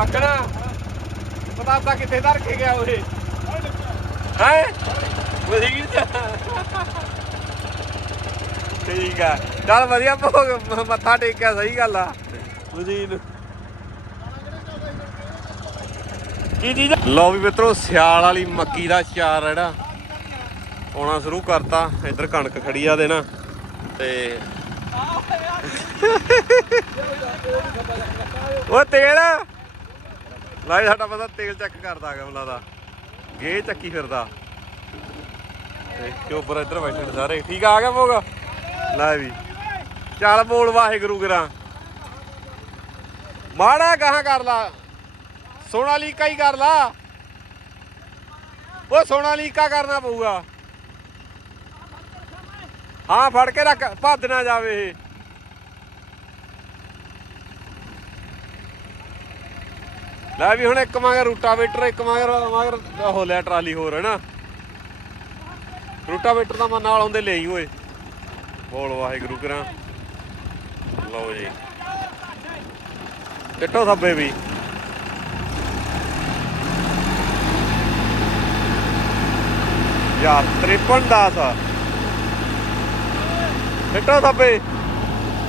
ਮੱਕਣਾ ਪਤਾ ਤਾਂ ਕਿੱਥੇ ਧਰ ਕੇ ਗਿਆ ਉਹ ਹੈ? ਵਜ਼ੀਰ ਠੀਕ ਆ। ਚੱਲ ਵਧੀਆ ਭੋਗ ਮੱਥਾ ਟੇਕਿਆ ਸਹੀ ਗੱਲ ਆ। ਵਜ਼ੀਰ ਕੀ ਚੀਜ਼ ਲਓ ਵੀ ਮਿੱਤਰੋ ਸਿਆਲ ਵਾਲੀ ਮੱਕੀ ਦਾ ਚਾਰ ਜਿਹੜਾ। ਆਉਣਾ ਸ਼ੁਰੂ ਕਰਤਾ। ਇੱਧਰ ਕਣਕ ਖੜੀ ਆ ਦੇ ਨਾ ਤੇ ਉਹ ਤੇਲ। ਲਾਈ ਸਾਡਾ ਬੰਦਾ ਤੇਲ ਚੈੱਕ ਕਰਦਾ ਹੈਗਾ ਮੈਨੂੰ ਗੇ ਚੱਕੀ ਫਿਰਦਾ। ਤੇ ਚੋਪਰ ਇੱਧਰ ਬੈਠੇ ਨੇ ਸਾਰੇ। ਠੀਕ ਆ ਗਿਆ ਭੋਗ? ਲੈ ਵੀ। ਚੱਲ ਬੋਲ ਵਾਹਿਗੁਰੂ ਗਰਾ ਮਾੜਾ ਗਾਹਾਂ ਕਰ ਲਾ। ਸੋਨਾਲੀਕਾ ਹੀ ਕਰ ਲਾ। ਉਹ ਸੋਨਾਲੀਕਾ ਕਰਨਾ ਪਊਗਾ। ਹਾਂ, ਫੜ ਕੇ ਰੱਖ। ਭੱਜ ਨਾ ਜਾਵੇ ਇਹ। ਲੈ ਵੀ ਹੁਣ ਇੱਕ ਮਗਰ ਰੂਟਾਵੇਟਰ, ਇੱਕ ਮਗਰ ਮਗਰ ਉਹ ਲੈ ਟਰਾਲੀ ਹੋਰ ਹੈ ਨਾ। ਰੂਟਾਵੇਟਰ ਦਾ ਮੈਂ ਨਾਲ ਹੁੰਦੇ ਲਈ ਓਏ। ਬੋਲ ਵਾਹਿਗੁਰੂ ਕਰਾਂ। ਲਓ ਜੀ। ਟਿੱਟੋ ਸੱਬੇ ਵੀ। ਯਾਰ 53 ਟਿੱਟੋ ਸੱਬੇ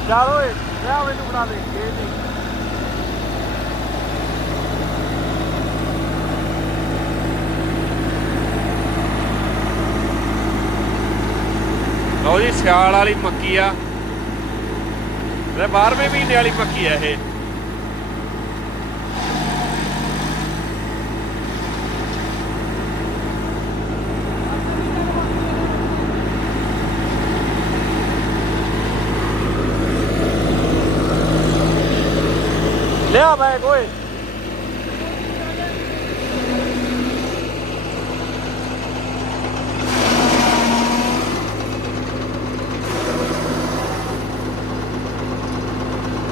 ਚੱਲ ਓਏ ਲਿਆ ਮੈਨੂੰ ਬਣਾ ਦੇ। ਇਹ ਨਹੀਂ। ਲਓ ਜੀ, ਸਿਆਲ ਵਾਲੀ ਮੱਕੀ ਆ। ਇਹ 12ਵੇਂ ਮਹੀਨੇ ਵਾਲੀ ਮੱਕੀ ਆ ਇਹ। ਲਿਆ ਬੈਗ ਓਏ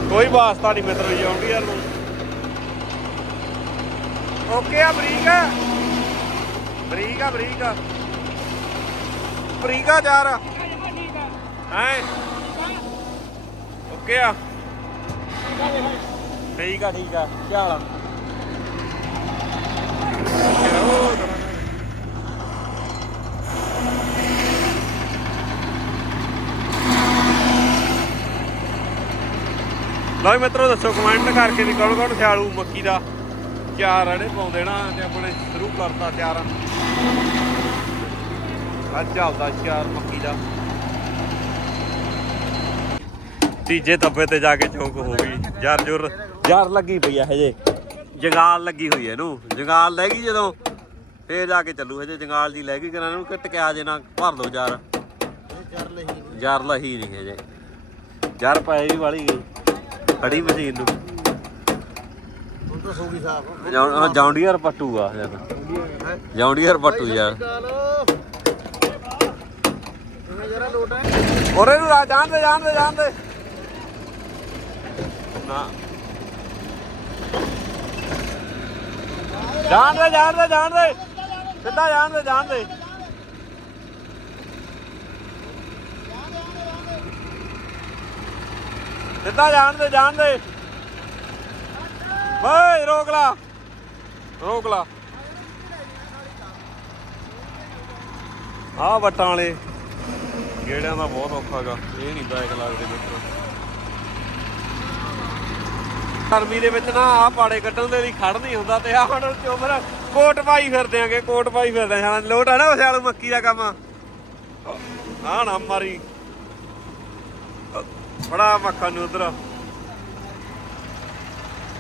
ਕੋਈ ਵਾਸਤਾ ਨਹੀਂ ਮਿੱਤਰ ਜੀ ਆਉਂਦੀ ਨੂੰ। ਓਕੇ ਆ ਬਰੀਕ। ਆ ਬਰੀਕ ਆ ਬਰੀਕ ਆ। ਬਰੀਕ ਆ ਯਾਰ। ਹੈ? ਓਕੇ ਆ। ਠੀਕ ਆ ਠੀਕ ਆ। ਕੀ ਹਾਲ ਆ ਲਓ ਜੀ ਮਿੱਤਰੋ ਦੱਸੋ ਕਮੈਂਟ ਕਰਕੇ ਵੀ ਕੌਣ ਕੌਣ ਸਿਆਲੂ ਮੱਕੀ ਦਾ। ਚਾਰ ਅੜੇ ਪਾਉਂਦੇ ਨਾ ਤੇ ਆਪਣੇ ਸ਼ੁਰੂ ਕਰਤਾ ਚਾਰ। ਅੱਜ ਚੱਲਦਾ ਚਾਰ ਮੱਕੀ ਦਾ। ਤੀਜੇ ਤੱਬੇ ਤੇ ਜਾ ਕੇ ਚੌਕ ਹੋ ਗਈ। ਜਰ ਜੁਰ ਜਰ ਲੱਗੀ ਪਈ ਆ ਹਜੇ। ਜੰਗਾਲ ਲੱਗੀ ਹੋਈ ਐ ਇਹਨੂੰ। ਜੰਗਾਲ ਲੈ ਗਈ ਜਦੋਂ। ਫੇਰ ਜਾ ਕੇ ਚੱਲੂ ਹਜੇ। ਜੰਗਾਲ ਦੀ ਲੈ ਗਈ ਕਿਨਾਂ ਨੂੰ ਕਿਟ ਕੇ ਆ ਜੇ ਨਾ ਭਰ ਦੋ ਜਰ ਜਰ ਲਹੀ ਨਹੀਂ। ਹਜੇ। ਜਰ ਪਏ ਵੀ ਵਾਲੀ ਗਈ। ਖੜੀ ਮਸ਼ੀਨ ਨੂੰ ਹੁਣ ਤਾਂ ਹੋ ਗਈ ਸਾਫ਼। ਜੌਂ- ਜੌਂਡੀਅਰ ਪੱਟੂ ਆ ਯਾਰ। ਜੌਂਡੀਅਰ ਪੱਟੂ ਯਾਰ। ਜਰਾ ਲੋਟ ਹੈ ਔਰੇ ਨੂੰ ਆ ਜਾਣ ਦੇ ਜਾਣ ਦੇ ਜਾਣ ਦੇ। ਨਾ। ਜਾਣ ਦੇ ਜਾਣ ਦੇ ਜਾਣ ਦੇ। ਸਿੱਧਾ ਜਾਣ ਦੇ ਜਾਣ ਦੇ। ਸਿੱਧਾ ਜਾਣ ਦੇ ਜਾਣ ਦੇ। ਓਏ, ਰੋਕ ਲਾ। ਰੋਕ ਲਾ। ਆ ਵਟਾਂ ਵਾਲੇ। ਗੇੜਿਆਂ ਦਾ ਬਹੁਤ ਔਖਾ ਇਹ ਨਹੀਂ ਬਾਈਕ ਲੱਗਦੇ ਮਿੱਤਰੋ ਗਰਮੀ ਦੇ ਵਿੱਚ ਨਾ ਆ ਪਾੜੇ ਕੱਢਣ ਦੇ ਲਈ ਖੜ ਨਹੀਂ ਹੁੰਦਾ ਤੇ ਆ ਹੁਣ ਚੋਬਰ ਕੋਟ ਪਾਈ ਫਿਰਦੇ ਆਂਗੇ, ਕੋਟ ਪਾਈ ਫਿਰਦੇ ਆਂ। ਲੋਟ ਆ ਨਾ ਉਸ ਮੱਕੀ ਦਾ ਕੰਮ। ਆ ਨਾ ਮਾਰੀ। ਬੜਾ ਮੱਖਣ ਨੂੰ ਉਧਰ।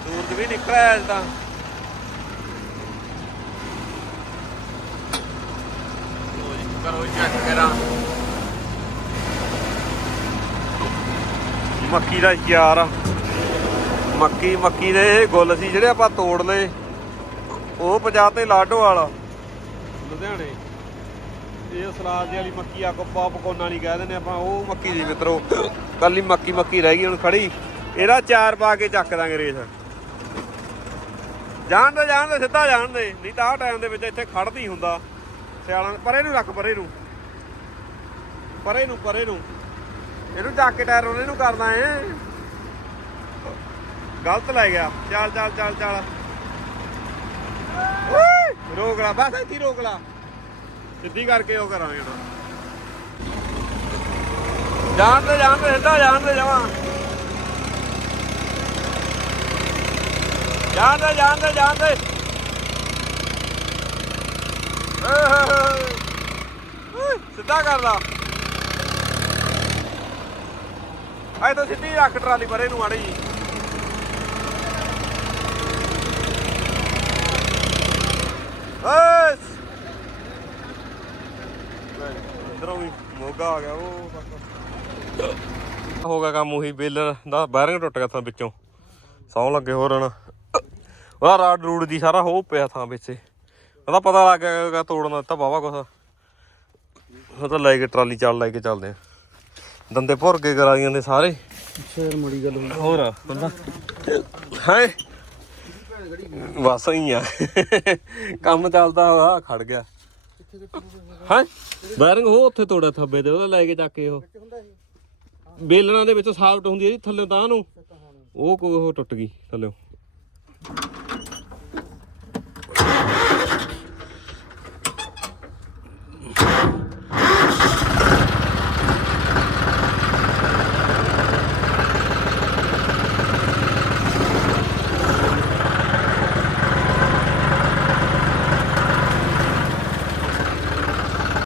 ਸੂਰਜ ਵੀ ਨਿਕਲਿਆ ਅੱਜ ਤਾਂ। ਲਓ ਜੀ, ਕਰੋ ਚੈੱਕ ਕਰਾਂ। ਮੱਕੀ ਦਾ ਯਾਰ। ਮੱਕੀ ਮੱਕੀ ਦੇ ਗੁੱਲ ਸੀ ਜਿਹੜੇ ਆਪਾਂ ਤੋੜ ਲਏ ਉਹ ਪਜਾਤੇ ਲਾਡੋ ਵਾਲਾ। ਲੁਧਿਆਣੇ। ਇਹ ਸਲਾਦ ਦੀ ਵਾਲੀ ਮੱਕੀ ਆ ਕੋ ਪਾਪ ਨਹੀਂ ਕਹਿ ਦਿੰਦੇ ਆਪਾਂ, ਉਹ ਮੱਕੀ ਦੀ ਮਿੱਤਰੋ। ਕੱਲੀ ਮੱਕੀ ਮੱਕੀ ਰਹਿ ਗਈ, ਹੁਣ ਖੜੀ। ਇਹਦਾ ਚਾਰ ਪਾ ਕੇ ਚੱਕ ਦਾਂਗੇ ਰੇਸ। ਜਾਣ ਦੇ ਜਾਣ ਦੇ, ਸਿੱਧਾ ਜਾਣ ਦੇ। ਨਹੀਂ ਤਾਂ ਆ ਟਾਈਮ ਦੇ ਵਿੱਚ ਇੱਥੇ ਖੜਦੀ ਹੁੰਦਾ। ਸਿਆਲਾਂ ਪਰੇ ਨੂੰ ਰੱਖ, ਪਰੇ ਨੂੰ। ਪਰੇ ਨੂੰ ਪਰੇ ਨੂੰ। ਇਹਨੂੰ ਚੱਕ ਕੇ ਟਾਇਰ ਉਹਨੇ ਨੂੰ ਕਰਦਾ ਏ ਗਲਤ ਲੈ ਗਿਆ। ਚੱਲ ਚੱਲ ਚੱਲ ਚੱਲ। ਰੋਕ ਲਾ, ਬਸ ਇੱਥੇ ਰੋਕ ਲਾ। ਸਿੱਧੀ ਕਰਕੇ ਉਹ ਕਰਾਂਗੇ ਹੁਣ। ਜਾਣ ਤੇ ਜਾਣ ਤੇ ਸਿੱਧਾ ਜਾਣ ਤੇ ਜਾਵਾਂ। ਜਾਣ ਤੇ ਜਾਣ ਤੇ ਜਾਣ ਤੇ। ਸਿੱਧਾ ਕਰਦਾ ਲਾ। ਆਏ ਤਾਂ ਸਿੱਧੀ ਰੱਖ ਟਰਾਲੀ ਪਰੇ ਨੂੰ ਆੜੀ ਜੀ ਇਧਰੋਂ ਵੀ ਮੋਗਾ ਆ ਗਿਆ ਉਹ ਹੋ ਗਿਆ ਕੰਮ ਉਹੀ ਬੇਲਰ ਦਾ ਬੈਰਿੰਗ ਟੁੱਟ ਗਿਆ ਥਾਂ ਵਿੱਚੋਂ। ਸੌਂ ਲੱਗੇ ਹੋਰ ਹਣ। ਉਹਦਾ ਰਾਡ ਰੂਡ ਦੀ ਸਾਰਾ ਹੋ ਪਿਆ ਥਾਂ ਵਿੱਚ। ਉਹਦਾ ਪਤਾ ਲੱਗ ਗਿਆ ਤੋੜਨ ਦਿੱਤਾ ਬਾਵਾ ਕੁਛ। ਉਹ ਤਾਂ ਲੈ ਕੇ ਟਰਾਲੀ ਚੱਲ ਲੈ ਕੇ ਚੱਲਦੇ ਆ। ਦੰਦੇ ਭੁਰ ਕੇ ਕਰਾਈਆਂ ਦੇ ਸਾਰੇ। ਸ਼ੇਰ ਮੜੀ ਗੱਲ ਹੋਈ। ਹੋਰ ਬੰਦਾ। ਹੈ? ਬਸ ਹੀ ਆ। ਕੰਮ ਚੱਲਦਾ ਹੋਇਆ ਖੜ ਗਿਆ। ਹਾਂ? ਬੈਰਿੰਗ ਉਹ ਉੱਥੇ ਤੋੜਿਆ ਥੱਬੇ ਤੇ ਉਹਦਾ ਲੈ ਕੇ ਚੱਕ ਕੇ ਉਹ। ਬੇਲਣਾ ਦੇ ਵਿੱਚ ਸਾਫਟ ਹੁੰਦੀ ਹੈ ਜੀ ਥੱਲੇ ਤਾਂ ਨੂੰ। ਉਹ ਉਹ ਟੁੱਟ ਗਈ ਥੱਲੇ।